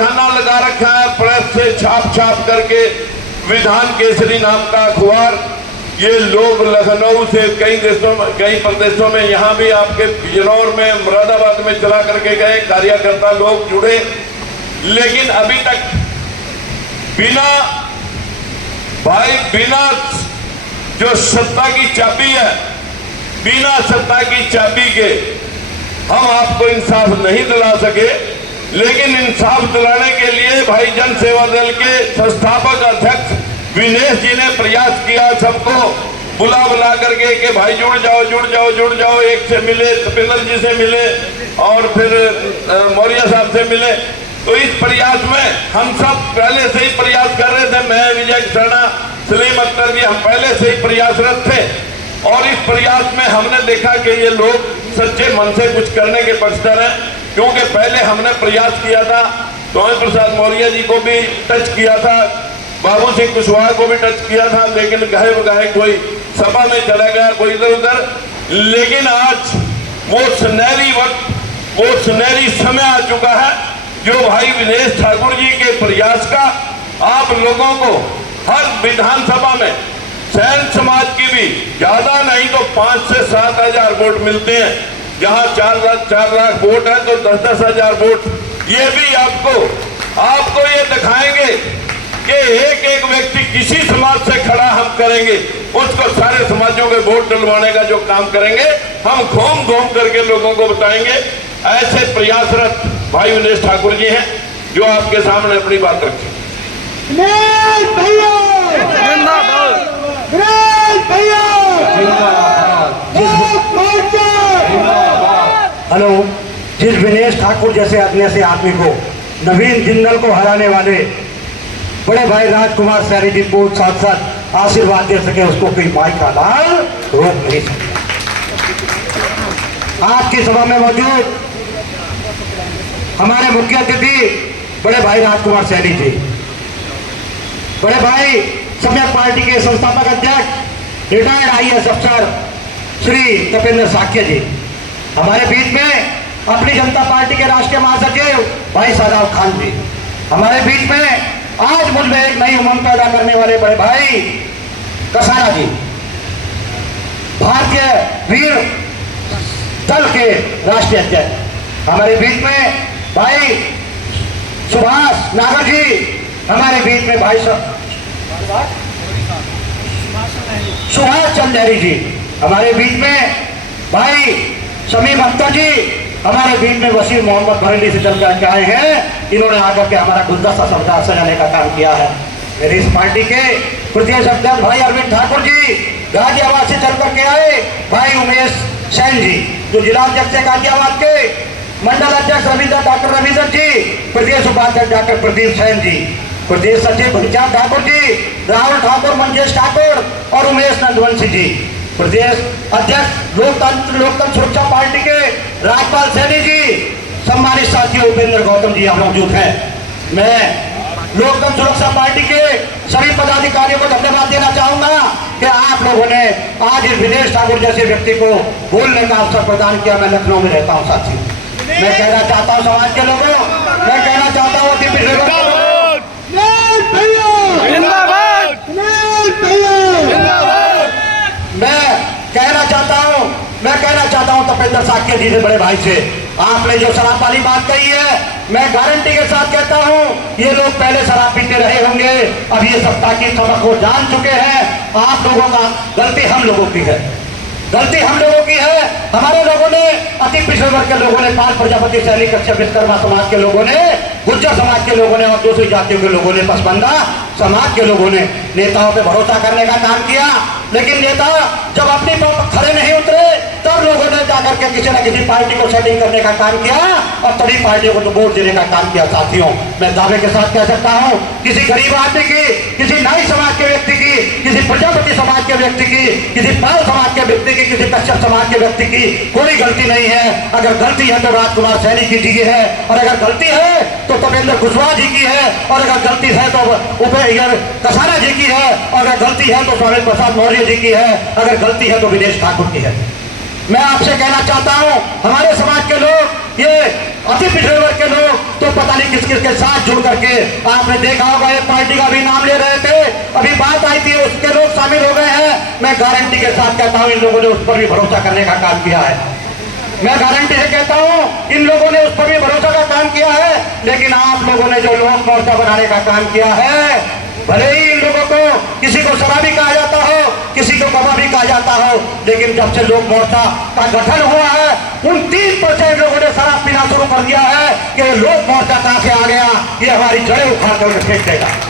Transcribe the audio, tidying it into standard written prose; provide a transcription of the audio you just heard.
कारखाना लगा रखा है प्रेस से छाप छाप करके, विधान केसरी नाम का अखबार। ये लोग लखनऊ से कई प्रदेशों में, यहाँ भी आपके बिजनौर में, मुरादाबाद में चला करके गए, कार्यकर्ता लोग जुड़े, लेकिन अभी तक बिना जो सत्ता की चाबी है, बिना सत्ता की चाबी के हम आपको इंसाफ नहीं दिला सके। लेकिन इंसाफ दिलाने के लिए भाई जन सेवा दल के संस्थापक अध्यक्ष विनेश जी ने प्रयास किया, सबको बुला करके कि भाई जुड़ जाओ। एक से मिले, तपेंद्र जी से मिले और फिर मौर्य साहब से मिले। तो इस प्रयास में हम सब पहले से ही प्रयास कर रहे थे। मैं, विजय शर्मा, सलीम अख्तर जी, हम पहले से ही प्रयासरत थे। और इस प्रयास में हमने देखा कि ये लोग सच्चे मन से कुछ करने के पक्षधर हैं, क्योंकि पहले हमने प्रयास किया था, स्वामी प्रसाद मौर्य जी को भी टच किया था, बाबू सिंह कुशवाहा को भी टच किया था, लेकिन गहे बगाहे कोई सभा में चला गया, कोई इधर उधर। लेकिन आज वो सुनहरी वक्त, वो सुनहरी समय आ चुका है, जो भाई विनेश ठाकुर जी के प्रयास का आप लोगों को हर विधानसभा में सैन समाज की भी ज्यादा नहीं तो 5 से 7 हजार वोट मिलते हैं। जहां 4 लाख वोट है तो 10-10 हजार वोट। ये भी आपको ये दिखाएंगे कि एक व्यक्ति किसी समाज से खड़ा हम करेंगे, उसको सारे समाजों के वोट डलवाने का जो काम करेंगे, हम घूम करके लोगों को बताएंगे। ऐसे प्रयासरत भाई विनेश ठाकुर जी हैं, जो आपके सामने अपनी बात रखें। हेलो, जिस विनेश ठाकुर जैसे अग्नि आदमी को, नवीन जिंदल को हराने वाले बड़े भाई राजकुमार सैनी जी को साथ साथ आशीर्वाद दे सके, उसको कोई माई का लाल रोक नहीं सकता। आज की सभा में मौजूद हमारे मुख्य अतिथि बड़े भाई राजकुमार सैनी जी, बड़े भाई सम्यक पार्टी के संस्थापक अध्यक्ष रिटायर्ड IAS अफसर श्री तपेंद्र साक्य जी, हमारे बीच में अपनी जनता पार्टी के राष्ट्रीय महासचिव भाई सादाब खान जी, हमारे बीच में आज मुझ में एक नई उमंग पैदा करने वाले बड़े भाई कसाना जी, भारतीय वीर दल के राष्ट्रीय अध्यक्ष, हमारे बीच में भाई सुभाष नागर जी, हमारे बीच में भाई सुभाष चंदेरी जी, हमारे बीच में भाई शमीम अख्तर जी, हमारे बीच में वसीम मोहम्मद बरेली से चल करके आए हैं। इन्होंने आकर के हमारा गुलदस्ता सजाने का काम किया है। मेरी इस पार्टी के प्रदेश अध्यक्ष भाई अरविंद ठाकुर जी गाजियाबाद से चल करके आए। भाई उमेश सैन जी जो जिलाध्यक्ष है गाजियाबाद के, मंडल अध्यक्ष डॉक्टर रविंदर जी, प्रदेश उपाध्यक्ष डॉक्टर प्रदीप सैन जी, प्रदेश सचिव घनश्याम ठाकुर जी, राहुल ठाकुर, मंजेश ठाकुर और उमेश नंदवंशी जी, प्रदेश अध्यक्ष लोकतंत्र सुरक्षा पार्टी के राजपाल सैनी जी, सम्मानित साथियों उपेंद्र गौतम जी यहाँ मौजूद हैं। मैं लोकतंत्र सुरक्षा पार्टी के सभी पदाधिकारियों को धन्यवाद देना चाहूंगा कि आप लोगों ने आज इस विनेश ठाकुर जैसे व्यक्ति को बोलने का अवसर प्रदान किया। मैं लखनऊ में रहता हूँ साथियों, मैं कहना चाहता हूँ समाज के लोगों, मैं कहना चाहता हूँ मैं कहना चाहता हूं तपेंद्र साक्य जी से, बड़े भाई से, आपने जो शराब वाली बात कही है, मैं गारंटी के साथ कहता हूं ये लोग पहले शराब पीते रहे होंगे, अब ये सत्ता की सबक को जान चुके हैं। आप लोगों का गलती हम लोगों की है, गलती हम लोगों की है। हमारे लोगों ने, अति पिछड़े वर्ग के लोगों ने, 5 प्रजापति सैनिक कश्यप विश्वकर्मा समाज के लोगों ने, गुर्जर समाज के लोगों ने और दूसरी जातियों के लोगों ने, पसबंदा समाज के लोगों ने नेताओं पे भरोसा करने का काम किया। लेकिन नेता जब अपनी खड़े नहीं उतरे, तब लोगों ने जाकर के किसी न किसी पार्टी को सेटिंग करने का काम किया और तभी पार्टियों को तो वोट देने का काम किया। साथियों, मैं दावे के साथ कह सकता हूं, किसी गरीब आदमी की, किसी नाई समाज के व्यक्ति की, किसी प्रजापति समाज के व्यक्ति की, किसी पाल समाज के व्यक्ति की, किसी कश्यप समाज के व्यक्ति की कोई गलती नहीं है। अगर गलती है तो राजकुमार सैनी की जी है, और अगर गलती है तो तपेंद्र कुशवाहा जी की है, और अगर गलती है तो कसाना जी की है, और अगर गलती है तो स्वामी प्रसाद मौर्य जी की है, अगर गलती है तो विनेश ठाकुर की है। मैं आपसे कहना चाहता हूं, हमारे समाज के लोग, ये अति पिछड़े वर्ग के लोग तो लोग पता नहीं किस किस के साथ जुड़ करके, आपने देखा होगा एक पार्टी का भी नाम ले रहे थे, अभी बात आई थी उसके लोग शामिल हो गए हैं। मैं गारंटी के साथ कहता हूं इन लोगों ने उस पर भी भरोसा करने का काम किया है। मैं गारंटी से कहता हूं इन लोगों ने उस पर भी भरोसा का काम किया है। लेकिन आप लोगों ने जो लोक मोर्चा बनाने का काम किया है, भले ही इन लोगों को किसी को शराबी कहा जाता हो, किसी को कबाबी कहा जाता हो, लेकिन जब से लोक मोर्चा का गठन हुआ है उन 3% लोगों ने शराब पीना शुरू कर दिया है कि लोक मोर्चा कहां से आ गया, ये हमारी जड़ें उखाड़ कर फेंक देगा।